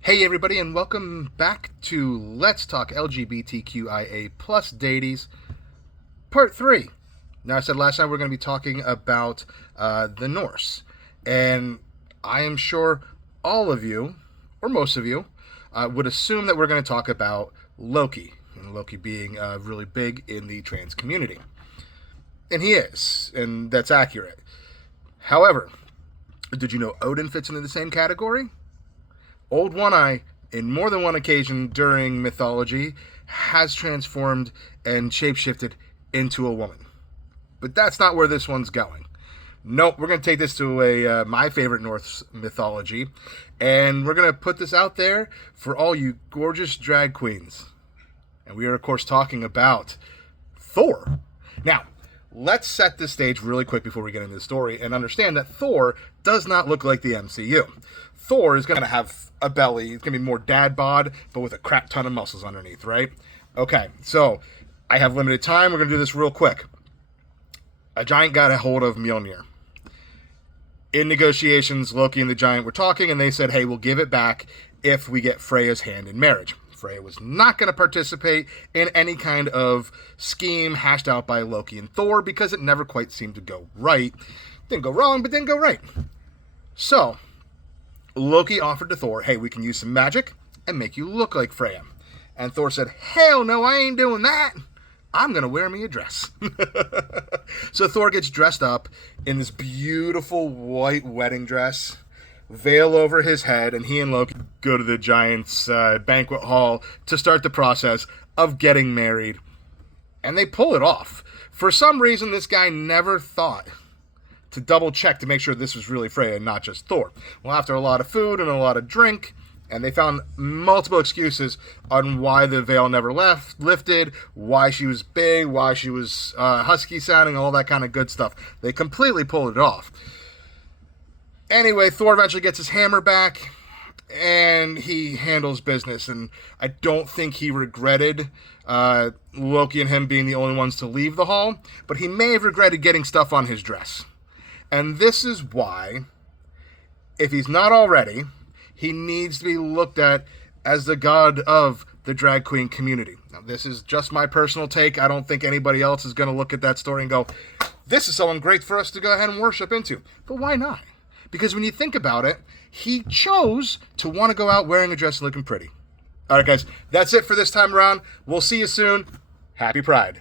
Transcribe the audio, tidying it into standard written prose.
Hey everybody, and welcome back to Let's Talk LGBTQIA plus Deities, Part 3. Now, I said last time we're going to be talking about the Norse, and I am sure all of you, or most of you, would assume that we're going to talk about Loki, and Loki being really big in the trans community. And he is, and that's accurate. However, did you know Odin fits into the same category? Old One-Eye, in more than one occasion during mythology, has transformed and shapeshifted into a woman. But that's not where this one's going. Nope, we're going to take this to my favorite Norse mythology, and we're going to put this out there for all you gorgeous drag queens. And we are, of course, talking about Thor. Now, let's set the stage really quick before we get into the story and understand that Thor does not look like the MCU. Thor is going to have a belly. It's going to be more dad bod, but with a crap ton of muscles underneath, right? Okay, so I have limited time. We're going to do this real quick. A giant got a hold of Mjolnir. In negotiations, Loki and the giant were talking, and they said, hey, we'll give it back if we get Freya's hand in marriage. Freya was not going to participate in any kind of scheme hashed out by Loki and Thor because it never quite seemed to go right. Didn't go wrong, but didn't go right. So Loki offered to Thor, hey, we can use some magic and make you look like Freya. And Thor said, hell no, I ain't doing that. I'm going to wear me a dress. So Thor gets dressed up in this beautiful white wedding dress, veil over his head, and he and Loki go to the giant's banquet hall to start the process of getting married. And they pull it off. For some reason, this guy never thought to double check to make sure this was really Freya and not just Thor. Well, after a lot of food and a lot of drink, and they found multiple excuses on why the veil never lifted, why she was big, why she was husky sounding, all that kind of good stuff. They completely pulled it off. Anyway, Thor eventually gets his hammer back, and he handles business, and I don't think he regretted Loki and him being the only ones to leave the hall, but he may have regretted getting stuff on his dress. And this is why, if he's not already, he needs to be looked at as the god of the drag queen community. Now, this is just my personal take. I don't think anybody else is going to look at that story and go, this is someone great for us to go ahead and worship into. But why not? Because when you think about it, he chose to want to go out wearing a dress and looking pretty. All right, guys, that's it for this time around. We'll see you soon. Happy Pride.